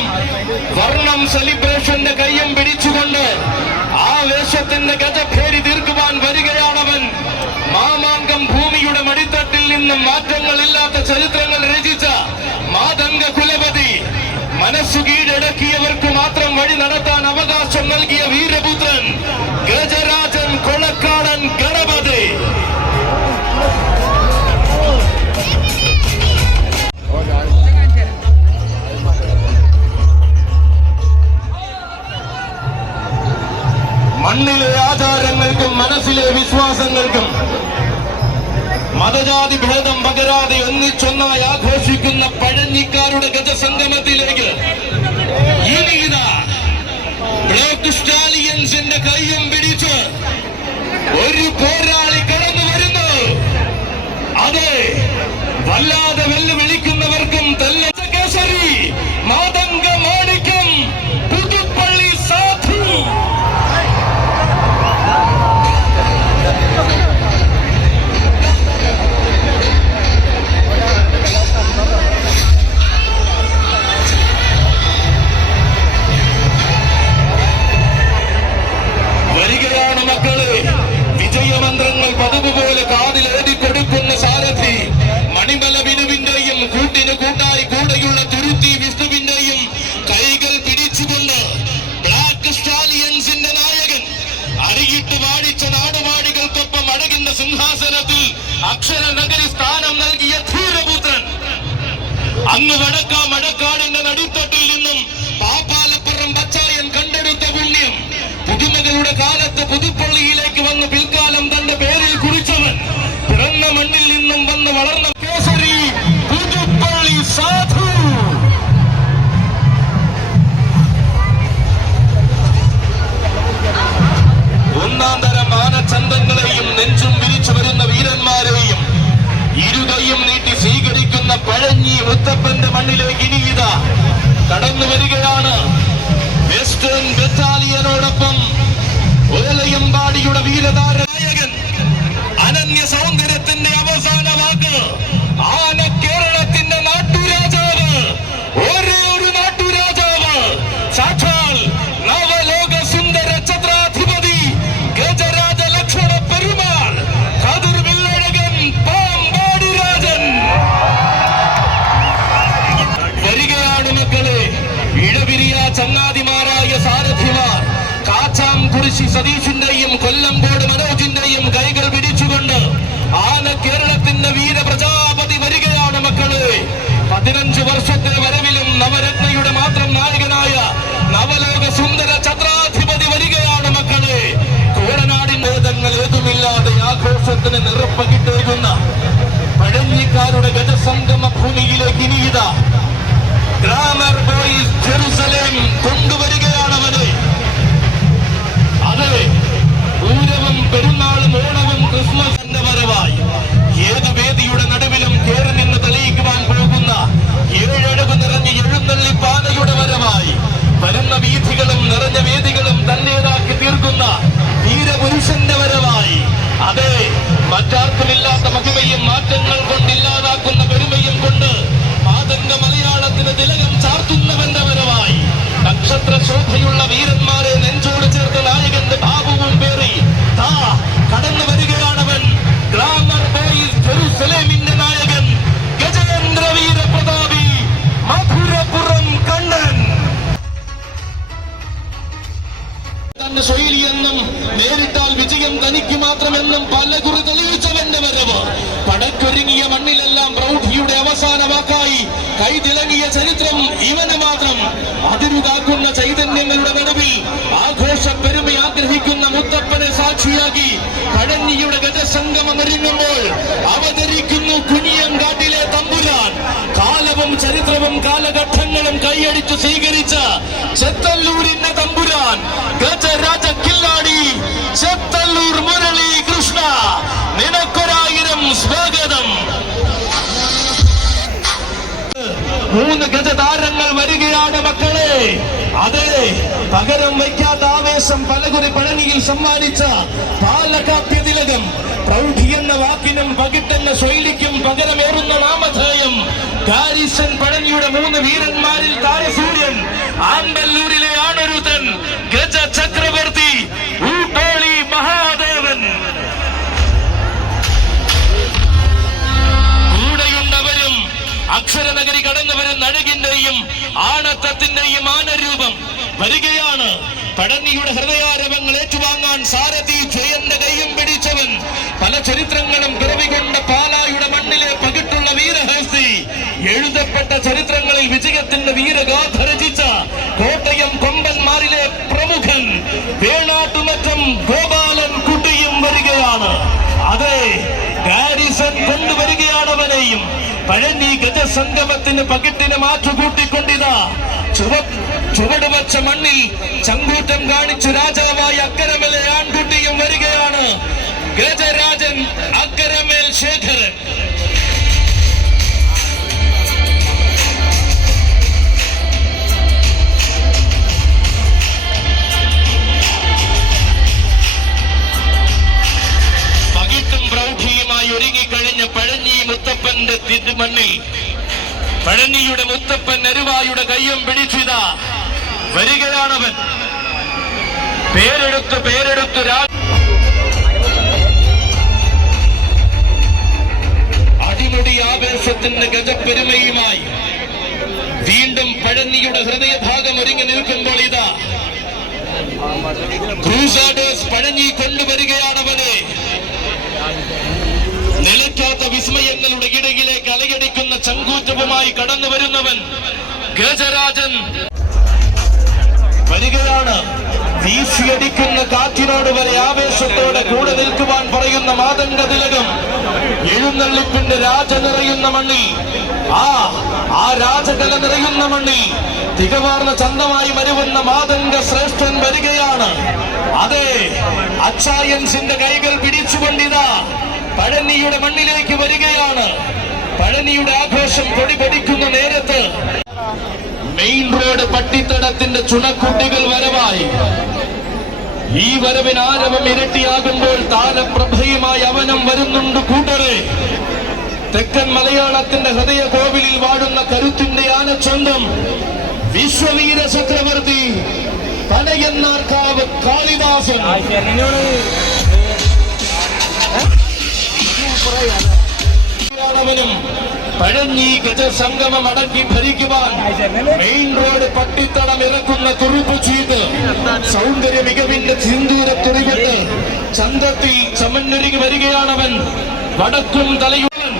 കയ്യും വർണം സെലിബ്രേഷന്റെ കയ്യും പിടിച്ചുകൊണ്ട് ആവേശത്തിന്റെ ഗജഭേരി തീർക്കുവാൻ വരികയാണവൻ. മാമാങ്കം ഭൂമിയുടെ മടിത്തട്ടിൽ നിന്ന് മാറ്റങ്ങളില്ലാത്ത ചരിത്രങ്ങൾ രചിച്ച മാതംഗ കുലപതി മനസ്സു കീഴടക്കിയവർക്ക് മാത്രം വഴി നടത്താൻ അവകാശം നൽകിയ ആചാരങ്ങൾക്കും മനസ്സിലെ വിശ്വാസങ്ങൾക്കും മതജാതി ഭേദം പകരാതെ ഒന്നിച്ചൊന്നായി ആഘോഷിക്കുന്ന പഴഞ്ഞിക്കാരുടെ ഗജസംഗമത്തിലേക്ക് ഇനി ഇതാ ബ്ലോക്ക് സ്റ്റാലിയൻസിന്റെ കയ്യും പിടിച്ച് ഒരു പോരാളി കടന്നു വരുന്നു. അതെ വല്ലാതെ വെല്ലുവിളിക്കുന്നവർക്കും തെല്ല സിംഹാസനത്തിൽ അക്ഷര നഗരി സ്ഥാനം നൽകിയ ധീരപുത്രൻ. അങ്ങ് വടക്കാ മഴക്കാടിന്റെ ഇരുകൈയും നീട്ടി സ്വീകരിക്കുന്ന പഴഞ്ഞി മുത്തപ്പന്റെ മണ്ണിലേക്ക് ഇനി ഇതാ കടന്നു വരികയാണ്. വെസ്റ്റേൺ ബറ്റാലിയനോടൊപ്പം ഓലയമ്പാടിയുടെ വീരതാര കുരിശി സതീഷിന്റെയും കൊല്ലംകോട് മനോജിന്റെയും കൈകൾ പിടിച്ചുകൊണ്ട് ആന കേരളത്തിന്റെ വീരപ്രജാപതി വരികയാണ് മക്കളെ. പതിനഞ്ച് വർഷത്തെ വരവിലും നവരത്നയുടെ മാത്രം നായകനായ നവലോക സുന്ദര ഛത്രാധിപതി വരികയാണ് മക്കളെ. കോടനാടി മോദങ്ങൾ ഏതുമില്ലാതെ ആഘോഷത്തിന് നിറപ്പകിട്ടേകുന്ന പഴഞ്ഞിക്കാരുടെ ഗജസംഗമ ഭൂമിയിലേക്ക് ഇനിയിതാ അവസാന വാക്കായി. കൈതിളങ്ങിയ ചരിത്രം ഇവന് മാത്രം അതിരുകാക്കുന്ന ചൈതന്യങ്ങളുടെ നടുവിൽ ആഘോഷ പെരുമ ആഗ്രഹിക്കുന്ന മുത്തപ്പനെ സാക്ഷിയാക്കി പഴഞ്ഞിയുടെ ഗജസംഗമം ഒരുങ്ങുമ്പോൾ അവതരിക്കുന്നു കുനിയങ്കാട്ടിലെ തമ്പുരാൻ. കാലവും ചരിത്രവും കാലഘട്ടങ്ങളും കൈയടിച്ചു സ്വീകരിച്ച ചെത്തല്ലൂരിന്റെ തമ്പുരാൻ. ഗജരാജ കില്ലാടി ചെത്തല്ലൂർ മുരളി മൂന്ന് ഗജതാരങ്ങൾ വരികയാണ് മക്കളെ. അതെ പകരം വയ്ക്കാത്ത ആവേശം പലകുറി പഴനിയിൽ സമ്മാനിച്ച പാലക്കാത്യതിലകം പ്രൗഢി എന്ന വാക്കിനും പകിട്ടെന്ന ശൈലിക്കും പകരമേറുന്ന നാമധേയം. കാരിസൻ പഴനിയുടെ മൂന്ന് വീരന്മാരിൽ താരസൂര്യൻ ആമ്പല്ലൂരിലെ ആണരുതൻ ഗജ ചക്രവർത്തി അഴകിന്റെയും ആണത്തത്തിന്റെയും ആനരൂപം വരികയാണ്. പഴനിയുടെ ഹൃദയാരവങ്ങൾ ഏറ്റുവാങ്ങാൻ സാരഥി ജയന്റെ കൈയും പിടിച്ചവൻ. പല ചരിത്രങ്ങളും പിറവികൊണ്ട പാലായുടെ മണ്ണിലെ പകിട്ടുള്ള വീരഹസ്തി എഴുതപ്പെട്ട ചരിത്രങ്ങളിൽ വിജയത്തിന്റെ വീരഗാഥ പഴനി ഗജസംഗമത്തിന് പകിട്ടിന് മാറ്റുകൂട്ടിക്കൊണ്ടിതാ. ചുവ ചുവട് വച്ച മണ്ണിൽ ചങ്കൂറ്റം കാണിച്ചു രാജാവായ അക്കരമേലെ ആൺകുട്ടിയും വരികയാണ്. ഗജരാജൻ അക്കരമേൽ ശേഖരൻ. മുത്തപ്പന്റെ തിരുമണ്ണിൽ പഴനിയുടെ മുത്തപ്പൻ അരുവായുടെ കയ്യും പിടിച്ചിതാ. വരികയാണവൻ. പേരെടുത്ത് പേരെടുത്ത് രാ അടിമുടി ആവേശത്തിന്റെ ഗജപ്പെരുമയുമായി വീണ്ടും പഴനിയുടെ ഹൃദയഭാഗം ഒരുങ്ങി നിൽക്കുമ്പോൾ ഇതാ. ക്രൂസാഡേഴ്സ് പഴഞ്ഞി കൊണ്ടുവരികയാണവനെ. നിലയ്ക്കാത്ത വിസ്മയങ്ങളുടെ ഇടയിലേക്ക് അലയടിക്കുന്ന ചങ്കൂറ്റവുമായി കടന്നു വരുന്നവൻ ഗജരാജൻ. വരികയാണ്. വീശിയടിക്കുന്ന കാറ്റിനോട് വരെ ആവേശത്തോടെ കൂടെ നിൽക്കുവാൻ പറയുന്ന മാതന്റെ തിലകം. എഴുന്നള്ളിപ്പിന്റെ രാജ നിറയുന്ന മണ്ണിൽ. ആ ആ രാജകല നിറയുന്ന മണ്ണിൽ തികവാർന്ന ചന്തമായി വരുവുന്ന മാതന്റെ ശ്രേഷ്ഠൻ വരികയാണ്. അതെ അച്ചായൻസിന്റെ കൈകൾ പിടിച്ചുകൊണ്ടിതാ. പഴനിയുടെ മണ്ണിലേക്ക് വരികയാണ്. പഴനിയുടെ ആഘോഷം പൊടിപൊടിക്കുന്ന നേരത്ത് മെയിൻ റോഡ് പട്ടിത്തടത്തിന്റെ ചുണക്കുട്ടികൾ വരവായി. ഈ വരവിന് ആരവം ഇരട്ടിയാകുമ്പോൾ താരപ്രഭയുമായി അവനം വരുന്നുണ്ട് കൂട്ടരെ. തെക്കൻ മലയാളത്തിന്റെ ഹൃദയ കോവിലിൽ വാഴുന്ന കരുത്തിന്റെ ആനച്ചന്തം വിശ്വവീര ചക്രവർത്തി പനയന്നാർക്കാവ് കാളിദാസൻ ും. പഴഞ്ഞി ഗജസംഗമം അടക്കി ഭരിക്കുവാൻ മെയിൻ റോഡ് പട്ടിത്തടം ഇറക്കുന്ന കുറിപ്പ് ചെയ്ത് സൗന്ദര്യ മികവിന്റെ സിന്ദൂര തുറിവിട്ട് ചന്തത്തിൽ ചമന്നൊരുങ്ങി വരികയാണവൻ വടക്കും തലയുടൻ.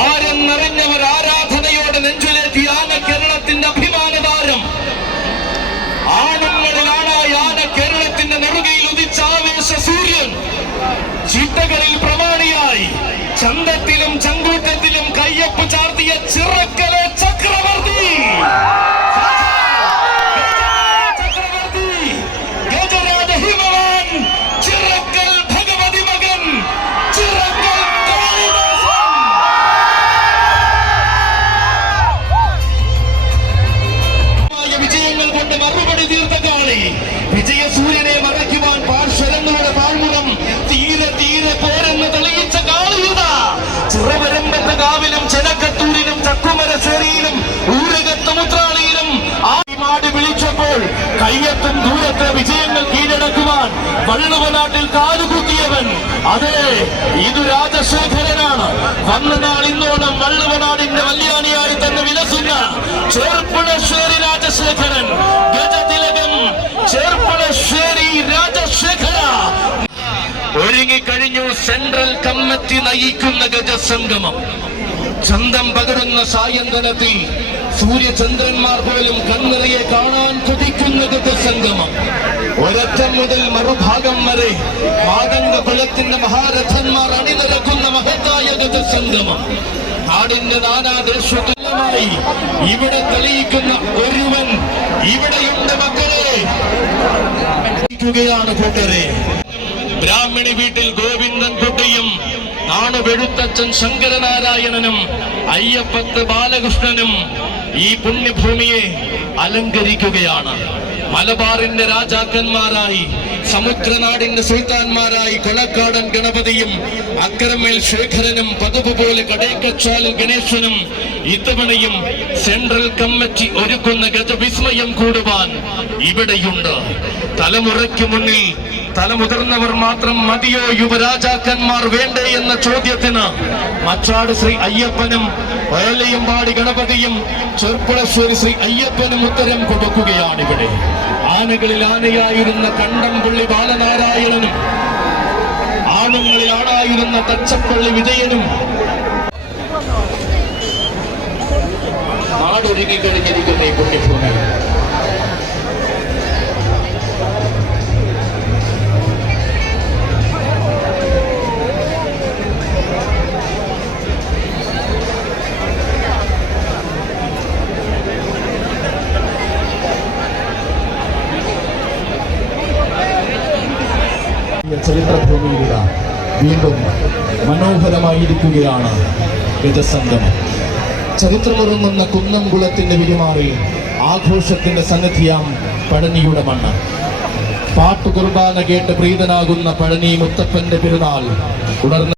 ആരെന്നറിഞ്ഞവർ ആരാധനയോടെ നെഞ്ചിലേറ്റി ആന കേരളത്തിന്റെ ಚಂದಕ್ಕೆ വള്ളുവനാട്ടിൽ കാലുകുത്തിയവൻ അതെ ഇത് രാജശേഖരനാണ്. വന്ന നാൾ ഇന്നോളം വള്ളുവനാടിന്റെ വല്യാണിയായി തന്നെ വിലസുന്ന ചേർപ്പുളശ്ശേരി രാജശേഖരൻ. ഗജതിലകം സെൻട്രൽ കമ്മിറ്റി നയിക്കുന്ന ഗജസംഗമം. ചന്തം പകരുന്ന സായന്തനത്തിൽ സൂര്യചന്ദ്രന്മാർ പോലും കണ്ണറിയെ കാണാൻ കൊതിക്കുന്ന ഗജസംഗമം. ഒരറ്റം മുതൽ മറുഭാഗം വരെ മാതംഗ കുലത്തിന്റെ മഹാരഥന്മാർ അണിനിരക്കുന്ന മഹത്തായ ഗജസംഗമം. നാടിന്റെ നാനാദേശമായി ഇവിടെ തെളിയിക്കുന്ന ഒരുവൻ ഇവിടെയുണ്ട് മക്കളെ. ാണ് കൂട്ടരെ. ബ്രാഹ്മണി വീട്ടിൽ ഗോവിന്ദൻ കുട്ടിയും നാണുവെഴുത്തച്ഛൻ ശങ്കരനാരായണനും അയ്യപ്പത്ത് ബാലകൃഷ്ണനും ഈ പുണ്യഭൂമിയെ അലങ്കരിക്കുകയാണ്. മലബാറിന്റെ രാജാക്കന്മാരായി സമുദ്രനാടിന്റെ സുൽത്താൻമാരായി കൊളക്കാടൻ ഗണപതിയും അക്കരമേൽ ശേഖരനും പതുപ്പ് പോലെ കടേക്കച്ചാലും ഗണേശനും ഇത്തവണയും സെൻട്രൽ കമ്മിറ്റി ഒരുക്കുന്ന ഗജവിസ്മയം കൂടുവാൻ ഇവിടെയുണ്ട്. തലമുറയ്ക്ക് മുന്നിൽ തലമുതിർന്നവർ മാത്രം മതിയോ യുവരാജാക്കന്മാർ വേണ്ടേ എന്ന ചോദ്യത്തിന് മച്ചാട് ശ്രീ അയ്യപ്പനും വയലയമ്പാടി ഗണപതിയും ചെർപ്പുളശ്ശേരി ശ്രീ അയ്യപ്പനും ഉത്തരം കൊടുക്കുകയാണ് ഇവിടെ ആനകളിൽ ആനയായിരുന്ന കണ്ടംപുള്ളി ബാലനാരായണനും ആണുങ്ങളിൽ ആണായിരുന്ന തച്ചപ്പള്ളി വിജയനും. നാടൊരുങ്ങിക്കഴിഞ്ഞിരിക്കുന്ന ഈ പുണ്യഭൂമി ചരിത്രഭൂമിയിലിത വീണ്ടും മനോഹരമായിരിക്കുകയാണ് ഗജസംഗമം. ചരിത്രമുറങ്ങുന്ന കുന്നംകുളത്തിന്റെ വിരിമാറി ആഘോഷത്തിന്റെ സന്നിധിയാം പഴനിയുടെ മണ്ണ്. പാട്ടുകുർബാന കേട്ട് പ്രീതനാകുന്ന പഴനി മുത്തപ്പന്റെ പെരുന്നാൾ ഉണർന്ന